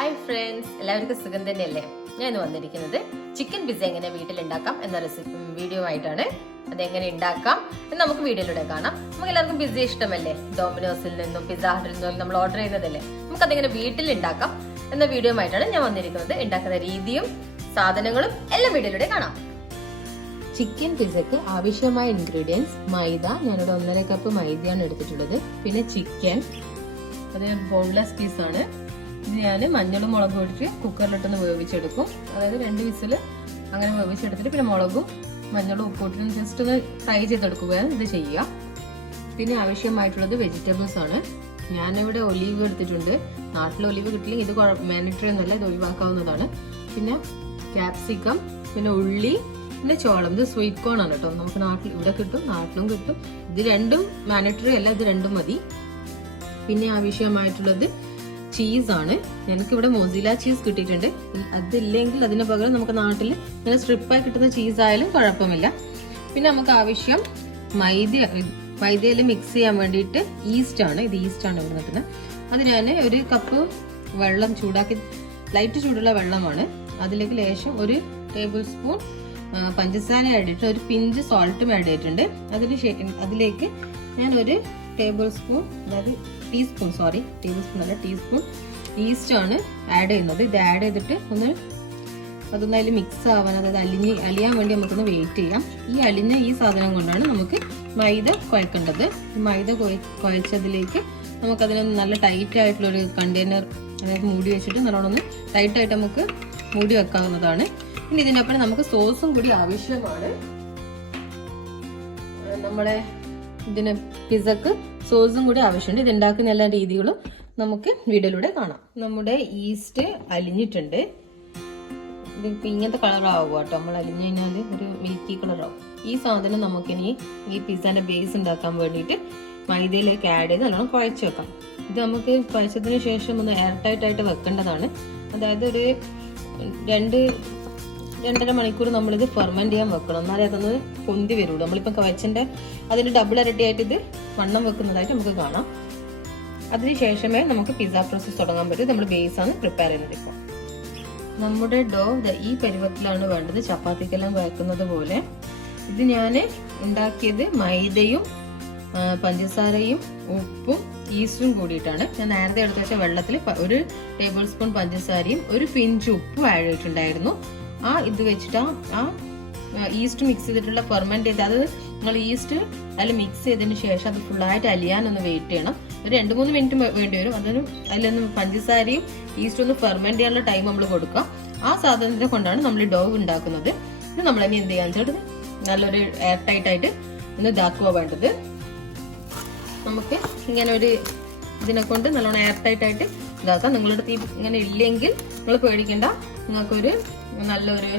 Hi friends, എല്ലാവർക്കും സുഖം തന്നെയല്ലേ? ഞാൻ വന്നിരിക്കുന്നത് ചിക്കൻ പിസ്സ എങ്ങനെ വീട്ടിലുണ്ടാക്കാം എന്ന റെസിപ്പി വീഡിയോ ആയിട്ടാണ്. അതെങ്ങനെ ഉണ്ടാക്കാം എന്ന് നമുക്ക് വീഡിയോയിലൂടെ കാണാം. നമുക്ക് എല്ലാവർക്കും പിസ്സ ഇഷ്ടമല്ലേ? ഡോമിനോസിൽ നിന്നും പിസ്സ ഹട്ടിൽ നിന്നും നമ്മൾ ഓർഡർ ചെയ്യുന്നതല്ലേ? നമുക്ക് അതെങ്ങനെ വീട്ടിലുണ്ടാക്കാം എന്ന വീഡിയോ ആയിട്ടാണ് ഞാൻ വന്നിരിക്കുന്നത്. ഉണ്ടാക്കുന്ന രീതിയും സാധനങ്ങളും എല്ലാം വീഡിയോയിലൂടെ കാണാം. ചിക്കൻ പിസ്സയ്ക്ക് ആവശ്യമായ ഇൻഗ്രീഡിയൻസ്: മൈദ, ഞാനിവിടെ 1.5 കപ്പ് മൈദയാണ് എടുത്തിട്ടുള്ളത്. പിന്നെ ചിക്കൻ, അത് ബോൺലെസ് പീസാണ്. ഇത് ഞാൻ മഞ്ഞളും മുളകും ഒഴിച്ച് കുക്കറിലിട്ടൊന്ന് വേവിച്ചെടുക്കും. അതായത് 2 വിസിൽ അങ്ങനെ വേവിച്ചെടുത്തിട്ട് പിന്നെ മുളകും മഞ്ഞളും ഉപ്പിട്ടും ജസ്റ്റ് ഒന്ന് ഫ്രൈ ചെയ്തെടുക്കുകയാണ് ഇത് ചെയ്യുക. പിന്നെ ആവശ്യമായിട്ടുള്ളത് വെജിറ്റബിൾസ് ആണ്. ഞാനിവിടെ ഒലീവ് എടുത്തിട്ടുണ്ട്. നാട്ടിൽ ഒലീവ് കിട്ടില്ലെങ്കിൽ ഇത് മാൻഡറ്ററി ഒന്നുമല്ല, ഇത് ഒഴിവാക്കാവുന്നതാണ്. പിന്നെ ക്യാപ്സിക്കം, പിന്നെ ഉള്ളി, പിന്നെ ചോളം. ഇത് സ്വീറ്റ് കോൺ ആണ് കേട്ടോ. നമുക്ക് നാട്ടിൽ ഇവിടെ കിട്ടും, നാട്ടിലും കിട്ടും. ഇത് രണ്ടും മാൻഡറ്ററി അല്ല, ഇത് രണ്ടും മതി. പിന്നെ ആവശ്യമായിട്ടുള്ളത് ചീസാണ്. എനിക്കിവിടെ മൊസില ചീസ് കിട്ടിയിട്ടുണ്ട്. അതില്ലെങ്കിൽ അതിന് പകരം നമുക്ക് നാട്ടിൽ ഇങ്ങനെ സ്ട്രിപ്പായി കിട്ടുന്ന ചീസ് ആയാലും കുഴപ്പമില്ല. പിന്നെ നമുക്ക് ആവശ്യം മൈദയിൽ മിക്സ് ചെയ്യാൻ വേണ്ടിയിട്ട് ഈസ്റ്റ് ആണ്. ഇത് ഈസ്റ്റ് ആണ് ഇവിടെ കിട്ടുന്നത്. അത് ഞാൻ 1 കപ്പ് വെള്ളം ചൂടാക്കി, ലൈറ്റ് ചൂടുള്ള വെള്ളമാണ്. അതിലേക്ക് ലേശം 1 ടേബിൾ സ്പൂൺ പഞ്ചസാര ആഡ് ചെയ്തിട്ട് 1 പിഞ്ച് സോൾട്ടും ആഡ് ചെയ്തിട്ടുണ്ട്. അതിലേക്ക് ഞാൻ 1 ടേബിൾ സ്പൂൺ, അതായത് ടേബിൾ സ്പൂൺ അല്ല, ടീസ്പൂൺ ഈസ്റ്റ് ആണ് ആഡ് ചെയ്യുന്നത്. ഇത് ആഡ് ചെയ്തിട്ട് അതൊന്ന് അതിൽ മിക്സ് ആവാൻ, അതായത് അലിയാൻ വേണ്ടി നമുക്കൊന്ന് വെയിറ്റ് ചെയ്യാം. ഈ സാധനം കൊണ്ടാണ് നമുക്ക് മൈദ കുഴക്കേണ്ടത്. മൈദ കുഴച്ചതിലേക്ക് നമുക്കതിന് നല്ല ടൈറ്റ് ആയിട്ടുള്ള ഒരു കണ്ടെയ്നർ, അതായത് മൂടി വെച്ചിട്ട് നല്ലോണം ടൈറ്റായിട്ട് നമുക്ക് മൂടി വെക്കാവുന്നതാണ്. പിന്നെ ഇതിനപ്പുറം നമുക്ക് സോസും കൂടി ആവശ്യമാണ്. നമ്മളെ ഇതിന് പിസ്സക്ക് സോസും കൂടി ആവശ്യമുണ്ട്. ഇത് ഉണ്ടാക്കുന്ന എല്ലാ രീതികളും നമുക്ക് വീഡിയോയിലൂടെ കാണാം. നമ്മുടെ ഈസ്റ്റ് അലിഞ്ഞിട്ടുണ്ട്. ഇതിപ്പോ ഇങ്ങനത്തെ കളറാവും കേട്ടോ. നമ്മൾ അലിഞ്ഞു കഴിഞ്ഞാൽ ഒരു മിൽക്കി കളറാവും. ഈ സാധനം നമുക്കിനി ഈ പിസ്സന്റെ ബേസ് ഉണ്ടാക്കാൻ വേണ്ടിയിട്ട് മൈദയിലേക്ക് ആഡ് ചെയ്ത് നല്ലോണം കുഴച്ച് വെക്കാം. ഇത് നമുക്ക് കുഴച്ചതിന് ശേഷം ഒന്ന് എയർ ടൈറ്റ് ആയിട്ട് വെക്കേണ്ടതാണ്. അതായത് ഒരു 2-2.5 മണിക്കൂർ നമ്മളിത് ഫെർമെന്റ് ചെയ്യാൻ വെക്കണം. എന്നാലേ അതൊന്ന് പൊന്തി വരുള്ളൂ. നമ്മളിപ്പോൾ കുഴച്ചിന്റെ അതിന്റെ ഡബിൾ ഇരട്ടിയായിട്ട് ഇത് വണ്ണം വെക്കുന്നതായിട്ട് നമുക്ക് കാണാം. അതിനുശേഷമേ നമുക്ക് പിസ്സ പ്രോസസ് തുടങ്ങാൻ പറ്റും. നമ്മൾ ബേസ് ആണ് പ്രിപ്പയർ ചെയ്യുന്നത്. ഇപ്പോൾ നമ്മുടെ ഡോ ഈ പരുവത്തിലാണ് വേണ്ടത്, ചപ്പാത്തിക്കെല്ലാം കുഴക്കുന്നത് പോലെ. ഇത് ഞാൻ ഉണ്ടാക്കിയത് മൈദയും പഞ്ചസാരയും ഉപ്പും ഈസ്റ്റും കൂടിയിട്ടാണ്. ഞാൻ നേരത്തെ എടുത്ത് വെച്ച വെള്ളത്തിൽ 1 ടേബിൾ സ്പൂൺ പഞ്ചസാരയും 1 പിഞ്ച് ഉപ്പും ആഡ് ചെയ്തിട്ടുണ്ടായിരുന്നു. ഇത് വെച്ചിട്ട് ആ ഈസ്റ്റ് മിക്സ് ചെയ്തിട്ടുള്ള ഫെർമെന്റ് ചെയ്ത്, അത് നിങ്ങൾ ഈസ്റ്റ് അതിൽ മിക്സ് ചെയ്തതിന് ശേഷം അത് ഫുള്ളായിട്ട് അലിയാനൊന്ന് വെയിറ്റ് ചെയ്യണം. ഒരു 2-3 മിനിറ്റ് വേണ്ടി വരും. അതിലൊന്ന് പഞ്ചസാരയും ഈസ്റ്റും ഒന്ന് ഫെർമെന്റ് ചെയ്യാനുള്ള ടൈം നമ്മൾ കൊടുക്കുക. ആ സാധനത്തിനെ കൊണ്ടാണ് നമ്മൾ ഡോ ഉണ്ടാക്കുന്നത്. ഇത് നമ്മൾ ഇനി എന്ത് ചെയ്യാന്ന് വെച്ചിട്ട് നല്ലൊരു എയർ ടൈറ്റ് ആയിട്ട് ഒന്ന് ഇതാക്കുക വേണ്ടത്. നമുക്ക് ഇങ്ങനെ ഒരു ഇതിനെ കൊണ്ട് നല്ലോണം എയർ ടൈറ്റ് ആയിട്ട് ഇതാക്കാം. നിങ്ങളുടെ ഇങ്ങനെ ഇല്ലെങ്കിൽ നിങ്ങൾ പേടിക്കണ്ട. നിങ്ങൾക്കൊരു നല്ലൊരു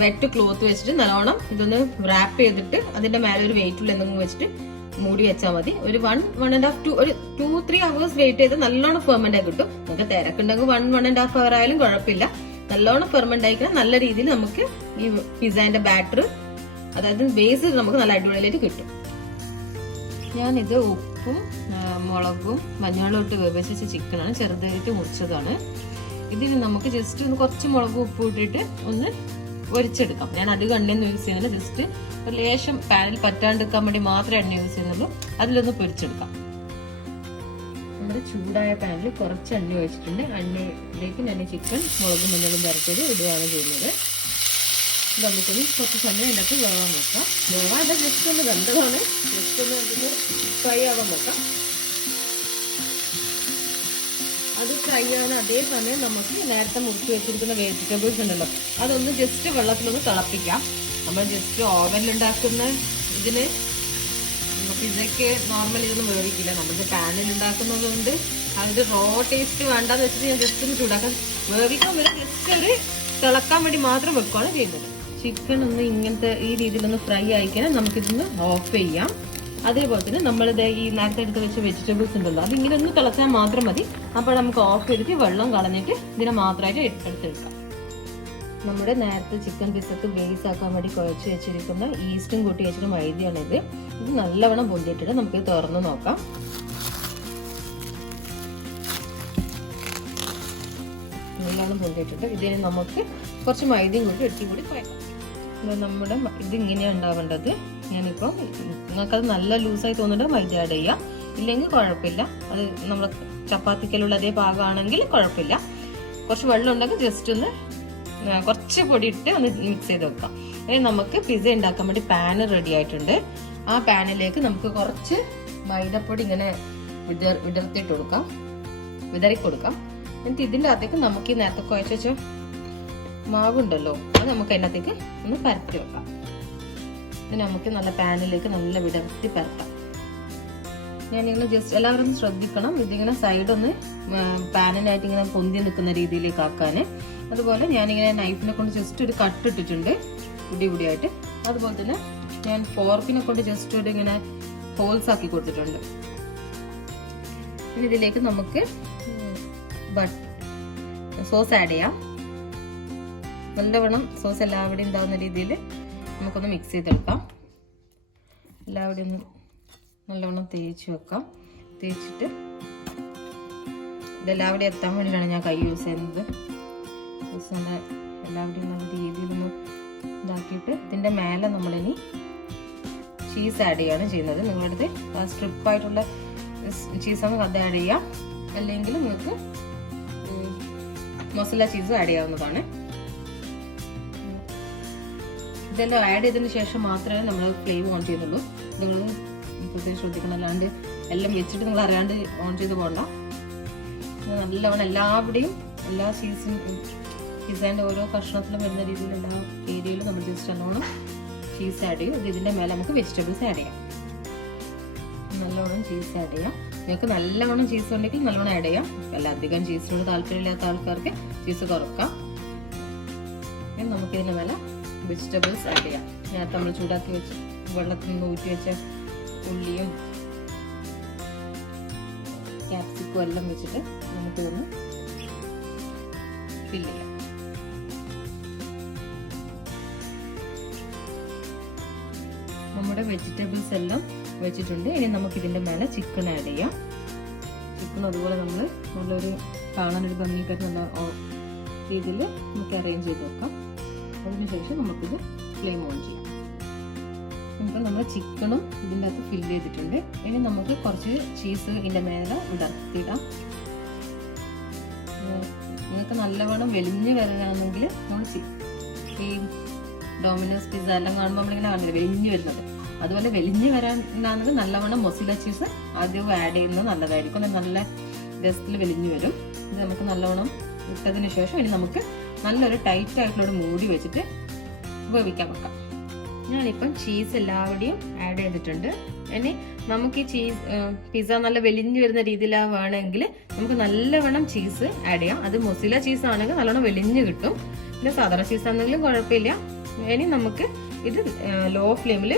വെറ്റ് ക്ലോത്ത് വെച്ചിട്ട് നല്ലോണം ഇതൊന്ന് റാപ്പ് ചെയ്തിട്ട് അതിന്റെ മേലെ ഒരു വെയിറ്റുള്ള എന്തെങ്കിലും വെച്ചിട്ട് മൂടി വെച്ചാൽ മതി. ഒരു 1.5-2-3 hours വെയിറ്റ് ചെയ്ത് നല്ലോണം ഫെർമെന്റ് ആയി കിട്ടും. നിങ്ങൾക്ക് തിരക്കുണ്ടെങ്കിൽ 1-1.5 hour ആയാലും കുഴപ്പമില്ല. നല്ലോണം ഫെർമെന്റ് ആയിക്കണം. നല്ല രീതിയിൽ നമുക്ക് ഈ പിസ്സന്റെ ബാറ്റർ, അതായത് ബേസ് നമുക്ക് നല്ല അടിപൊളിയായിട്ട് കിട്ടും. ഞാനിത് ഉപ്പും മുളകും മഞ്ഞളും ഇട്ട് വേവിച്ച ചിക്കനാണ്, ചെറുതായിട്ട് മുറിച്ചതാണ്. ഇതിന് നമുക്ക് ജസ്റ്റ് ഒന്ന് കുറച്ച് മുളകും ഉപ്പും ഇട്ടിട്ട് ഒന്ന് ഒരിച്ചെടുക്കാം. ഞാൻ അധികം എണ്ണയൊന്നും യൂസ് ചെയ്യുന്നില്ല. ജസ്റ്റ് ഒരു ലേശം പാനിൽ പറ്റാണ്ടിരിക്കാൻ വേണ്ടി മാത്രമേ എണ്ണ യൂസ് ചെയ്യുന്നുള്ളൂ. അതിലൊന്ന് പൊരിച്ചെടുക്കാം. നമ്മുടെ ചൂടായ പാനിൽ കുറച്ച് എണ്ണ ഒഴിച്ചിട്ടുണ്ട്. എണ്ണയിലേക്ക് ഞാൻ ചിക്കൻ മുളകും മഞ്ഞളും വരച്ചത് ഇടുകയാണ് ചെയ്യുന്നത്. നമുക്കൊന്ന് കുറച്ച് സമയം ഇതിനകത്ത് വേവാൻ നോക്കാം. വേവാതെ ജസ്റ്റ് ഒന്ന് വെന്തതാണ്. ജസ്റ്റ് ഒന്ന് അതിന് ഫ്രൈ ആവാൻ നോക്കാം. അത് ഫ്രൈ ആവാൻ അതേ സമയം നമുക്ക് നേരത്തെ മുറിച്ച് വെച്ചിരിക്കുന്ന വെജിറ്റബിൾസ് ഉണ്ടല്ലോ, അതൊന്ന് ജസ്റ്റ് വെള്ളത്തിലൊന്ന് തിളപ്പിക്കാം. നമ്മൾ ജസ്റ്റ് ഓവനിലുണ്ടാക്കുന്ന ഇതിന് പിസ്സയ്ക്ക് നോർമൽ ഇതൊന്നും വേവിക്കില്ല. നമ്മുടെ പാനിൽ ഉണ്ടാക്കുന്നത് കൊണ്ട് അതിന്റെ റോ ടേസ്റ്റ് വേണ്ടാന്ന് വെച്ചിട്ട് ഞാൻ ജസ്റ്റ് ഒന്ന് ചൂടാക്കാൻ വേവിക്കാൻ വരെ ജസ്റ്റ് ഒരു തിളക്കാൻ വേണ്ടി മാത്രം വെക്കുകയാണ് ചെയ്യുന്നത്. ചിക്കൻ ഒന്ന് ഇങ്ങനത്തെ ഈ രീതിയിലൊന്ന് ഫ്രൈ ആയിക്കാൻ നമുക്കിതൊന്ന് ഓഫ് ചെയ്യാം. അതേപോലെ തന്നെ നമ്മളിത് ഈ നേരത്തെ എടുത്ത് വെച്ച വെജിറ്റബിൾസ് ഉണ്ടല്ലോ, അതിങ്ങനെ ഒന്ന് തിളച്ചാൽ മാത്രം മതി. അപ്പോൾ നമുക്ക് ഓഫ് ചെയ്തിട്ട് വെള്ളം കളഞ്ഞിട്ട് ഇതിനെ മാത്രമായിട്ട് എടുത്തെടുക്കാം. നമ്മുടെ നേരത്തെ ചിക്കൻ പിസ്സക്ക് ബേസ് ആക്കാൻ വേണ്ടി കുഴച്ച് വെച്ചിരിക്കുന്ന ഈസ്റ്റും കൂട്ടി വെച്ചിട്ട് മൈദയാണിത്. ഇത് നല്ലവണ്ണം പൊന്തിയിട്ടിട്ട് നമുക്ക് തുറന്ന് നോക്കാം. നല്ലോണം പൊന്തിയിട്ടുണ്ട്. ഇതിന് നമുക്ക് കുറച്ച് മൈദയും കൂടി ഇട്ടി കൂടി കുഴക്കാം. നമ്മുടെ ഇതിങ്ങനെയാണ് ഉണ്ടാവേണ്ടത്. ഞാനിപ്പം നിങ്ങൾക്കത് നല്ല ലൂസായി തോന്നുന്നുണ്ട് മൈദ ആഡ് ചെയ്യാം, ഇല്ലെങ്കിൽ കുഴപ്പമില്ല. അത് നമ്മൾ ചപ്പാത്തിക്കലുള്ള അതേ പാകമാണെങ്കിൽ കുഴപ്പമില്ല. കുറച്ച് വെള്ളം ഉണ്ടെങ്കിൽ ജസ്റ്റ് ഒന്ന് കുറച്ച് പൊടി ഇട്ട് ഒന്ന് മിക്സ് ചെയ്ത് വെക്കാം. ഇനി നമുക്ക് പിസ്സ ഉണ്ടാക്കാൻ വേണ്ടി പാന് റെഡി ആയിട്ടുണ്ട്. ആ പാനിലേക്ക് നമുക്ക് കുറച്ച് മൈദപ്പൊടി ഇങ്ങനെ വിടർത്തി കൊടുക്കാം. എന്നിട്ട് ഇതിൻ്റെ അകത്തേക്ക് നമുക്ക് ഈ നേരത്തെ കുഴച്ച് വെച്ച മാവുണ്ടല്ലോ, അത് നമുക്ക് അതിനകത്തേക്ക് ഒന്ന് പരത്തി വെക്കാം. ഇത് നമുക്ക് നല്ല പാനിലേക്ക് നല്ല വിടർത്തി പരത്താം. ഞാനിങ്ങനെ ജസ്റ്റ് എല്ലാവരും ഒന്ന് ശ്രദ്ധിക്കണം, ഇതിങ്ങനെ സൈഡൊന്ന് പാനിനായിട്ട് ഇങ്ങനെ പൊന്തി നിൽക്കുന്ന രീതിയിലേക്ക് ആക്കാന്. അതുപോലെ ഞാനിങ്ങനെ നൈഫിനെ കൊണ്ട് ജസ്റ്റ് ഒരു കട്ട് ഇട്ടിട്ടുണ്ട് പൊടിയായിട്ട്. അതുപോലെ തന്നെ ഞാൻ ഫോർക്കിനെ കൊണ്ട് ജസ്റ്റ് ഒരു ഇങ്ങനെ ഹോൾസ് ആക്കി കൊടുത്തിട്ടുണ്ട്. ഇനി ഇതിലേക്ക് നമുക്ക് സോസ് ആഡ് ചെയ്യാം. നല്ലവണ്ണം സോസ് എല്ലാവിടെയും ഉണ്ടാവുന്ന രീതിയിൽ നമുക്കൊന്ന് മിക്സ് ചെയ്തെടുക്കാം. എല്ലാവിടെയും ഒന്ന് നല്ലവണ്ണം തേച്ച് വെക്കാം. തേച്ചിട്ട് ഇതെല്ലാവിടെയും എത്താൻ വേണ്ടിയിട്ടാണ് ഞാൻ കൈ യൂസ് ചെയ്യുന്നത്. എല്ലാവിടെയും നല്ല രീതിയിലൊന്ന് ഇതാക്കിയിട്ട് ഇതിൻ്റെ മേലെ നമ്മളിനി ചീസ് ആഡ് ചെയ്യാണ് ചെയ്യുന്നത്. നിങ്ങളുടെ അടുത്ത് സ്ട്രിപ്പായിട്ടുള്ള ചീസാണ് അത് ആഡ് ചെയ്യാം, അല്ലെങ്കിൽ നിങ്ങൾക്ക് മസാല ചീസും ആഡ് ചെയ്യാവുന്നതാണ്. ഇതെല്ലാം ആഡ് ചെയ്തതിന് ശേഷം മാത്രമേ നമ്മൾ ഫ്ലെയിം ഓൺ ചെയ്യുന്നുള്ളൂ. നിങ്ങൾ പ്രത്യേകം ശ്രദ്ധിക്കണം, അല്ലാണ്ട് എല്ലാം വെച്ചിട്ട് നിങ്ങൾ അറിയാണ്ട് ഓൺ ചെയ്ത് പോകണ്ട. നല്ലവണ്ണം എല്ലാവിടെയും എല്ലാ പിസ്സേൻ്റെ ഓരോ കഷ്ണത്തിലും വരുന്ന രീതിയിൽ എല്ലാ ഏരിയയിലും നമ്മൾ ജസ്റ്റ് നല്ലോണം ചീസ് ആഡ് ചെയ്യും. ഇതിൻ്റെ മേലെ നമുക്ക് വെജിറ്റബിൾസ് ആഡ് ചെയ്യാം. നല്ലോണം ചീസ് ആഡ് ചെയ്യാം. നിങ്ങൾക്ക് നല്ലവണ്ണം ചീസ് ഉണ്ടെങ്കിൽ നല്ലോണം ആഡ് ചെയ്യാം. അല്ല അധികം ചീസിനോട് താല്പര്യമില്ലാത്ത ആൾക്കാർക്ക് ചീസ് കുറക്കാം. നമുക്ക് ഇതിൻ്റെ മേലെ വെജിറ്റബിൾസ് ആഡ് ചെയ്യാം. നേരത്തെ നമ്മൾ ചൂടാക്കി വെച്ച് വെള്ളത്തിൽ നിന്ന് ഊറ്റി വെച്ച ഉള്ളിയും ക്യാപ്സിക്കും എല്ലാം വെച്ചിട്ട് നമുക്കിതൊന്ന് ഫില്ല് ചെയ്യാം. നമ്മുടെ വെജിറ്റബിൾസ് എല്ലാം വെച്ചിട്ടുണ്ട്. ഇനി നമുക്ക് ഇതിൻ്റെ മേലെ ചിക്കൻ ആഡ് ചെയ്യാം. ചിക്കൻ അതുപോലെ നമ്മൾ നല്ലൊരു കാണാനൊരു ഭംഗിയൊക്കെ നല്ല രീതിയിൽ നമുക്ക് അറേഞ്ച് ചെയ്ത് വെക്കാം. അതിനുശേഷം നമുക്കിത് ഫ്ലെയിം ഓൺ ചെയ്യാം. ഇപ്പോൾ നമ്മൾ ചിക്കനും ഇതിൻ്റെ അകത്ത് ഫില്ല് ചെയ്തിട്ടുണ്ട്. ഇനി നമുക്ക് കുറച്ച് ചീസ് ഇതിൻ്റെ മേലെ വിടർത്തിയിടാം. നിങ്ങൾക്ക് നല്ലവണ്ണം വെലിഞ്ഞ് വരാനാണെങ്കിൽ നമ്മൾ ഈ ഡൊമിനോസ് പിസ്സ എല്ലാം കാണുമ്പോൾ നമ്മളിങ്ങനെ കാണില്ല വെലിഞ്ഞ് വരുന്നത്. അതുപോലെ വെലിഞ്ഞ് വരാനാണെങ്കിൽ നല്ലവണ്ണം മൊസില ചീസ് ആദ്യം ആഡ് ചെയ്യുന്നത് നല്ലതായിരിക്കും. നല്ല രസത്തിൽ വെലിഞ്ഞ് വരും. ഇത് നമുക്ക് നല്ലവണ്ണം ഇട്ടതിന് ശേഷം ഇനി നമുക്ക് നല്ലൊരു ടൈറ്റ് ആയിട്ടുള്ള മൂടി വെച്ചിട്ട് വേവിക്കാൻ വെക്കാം. ഞാനിപ്പം ചീസ് എല്ലാവരുടെയും ആഡ് ചെയ്തിട്ടുണ്ട്. ഇനി നമുക്ക് ഈ പിസ്സ നല്ല വെലിഞ്ഞ് വരുന്ന രീതിയിലാവുകയാണെങ്കിൽ നമുക്ക് നല്ലവണ്ണം ചീസ് ആഡ് ചെയ്യാം. അത് മൊസില ചീസ് ആണെങ്കിൽ നല്ലോണം വെലിഞ്ഞ് കിട്ടും. പിന്നെ സാധാരണ ചീസ് ആണെങ്കിലും കുഴപ്പമില്ല. ഇനി നമുക്ക് ഇത് ലോ ഫ്ലെയിമിൽ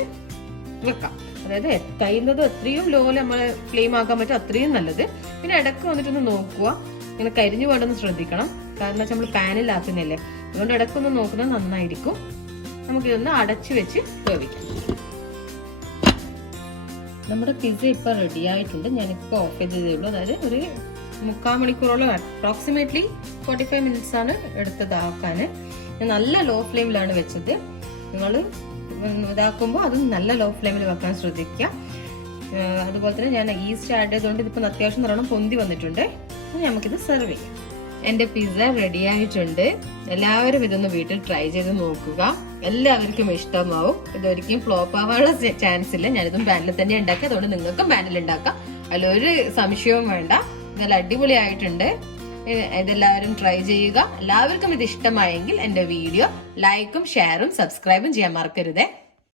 വെക്കാം. അതായത് കഴിയുന്നതും എത്രയും ലോയിൽ നമ്മൾ ഫ്ലെയിം ആക്കാൻ പറ്റും അത്രയും നല്ലത്. പിന്നെ ഇടയ്ക്ക് വന്നിട്ടൊന്ന് നോക്കുക, ഇങ്ങനെ കരിഞ്ഞു പോകണമെന്ന് ശ്രദ്ധിക്കണം. കാരണം വെച്ചാൽ നമ്മൾ പാനിലാക്കുന്നില്ലേ, അതുകൊണ്ട് ഇടയ്ക്കൊന്ന് നോക്കുന്നത് നന്നായിരിക്കും. നമുക്കിതൊന്ന് അടച്ചു വെച്ച് വേവിക്കാം. നമ്മുടെ പിസ്സ ഇപ്പം റെഡി ആയിട്ടുണ്ട്. ഞാനിപ്പോൾ ഓഫ് ചെയ്തതേ ഉള്ളൂ. അതായത് ഒരു 3/4 മണിക്കൂറോളം, അപ്രോക്സിമേറ്റ്ലി 45 മിനിറ്റ്സ് ആണ് എടുത്തതാക്കാൻ. നല്ല ലോ ഫ്ലെയിമിലാണ് വെച്ചത്. നിങ്ങൾ ഇതാക്കുമ്പോൾ അത് നല്ല ലോ ഫ്ലെയിമിൽ വെക്കാൻ ശ്രദ്ധിക്കുക. അതുപോലെ തന്നെ ഞാൻ ഈസ്റ്റ് ആഡ് ചെയ്തുകൊണ്ട് ഇതിപ്പോൾ അത്യാവശ്യം നല്ലോണം പൊന്തി വന്നിട്ടുണ്ട്. നമുക്കിത് സെർവ് ചെയ്യാം. എൻ്റെ പിസ്സ റെഡി ആയിട്ടുണ്ട്. എല്ലാവരും ഇതൊന്ന് വീട്ടിൽ ട്രൈ ചെയ്ത് നോക്കുക. എല്ലാവർക്കും ഇഷ്ടമാവും. ഇതൊരിക്കലും ഫ്ലോപ്പ് ആവാനുള്ള ചാൻസ് ഇല്ല. ഞാനിതും പാനിൽ തന്നെ ഉണ്ടാക്കി, അതുകൊണ്ട് നിങ്ങൾക്കും പാനിൽ ഉണ്ടാക്കാം. അതിലൊരു സംശയവും വേണ്ട. നല്ല അടിപൊളിയായിട്ടുണ്ട്. ഇതെല്ലാവരും ട്രൈ ചെയ്യുക. എല്ലാവർക്കും ഇത് ഇഷ്ടമായെങ്കിൽ എൻ്റെ വീഡിയോ ലൈക്കും ഷെയറും സബ്സ്ക്രൈബും ചെയ്യാൻ മറക്കരുതേ.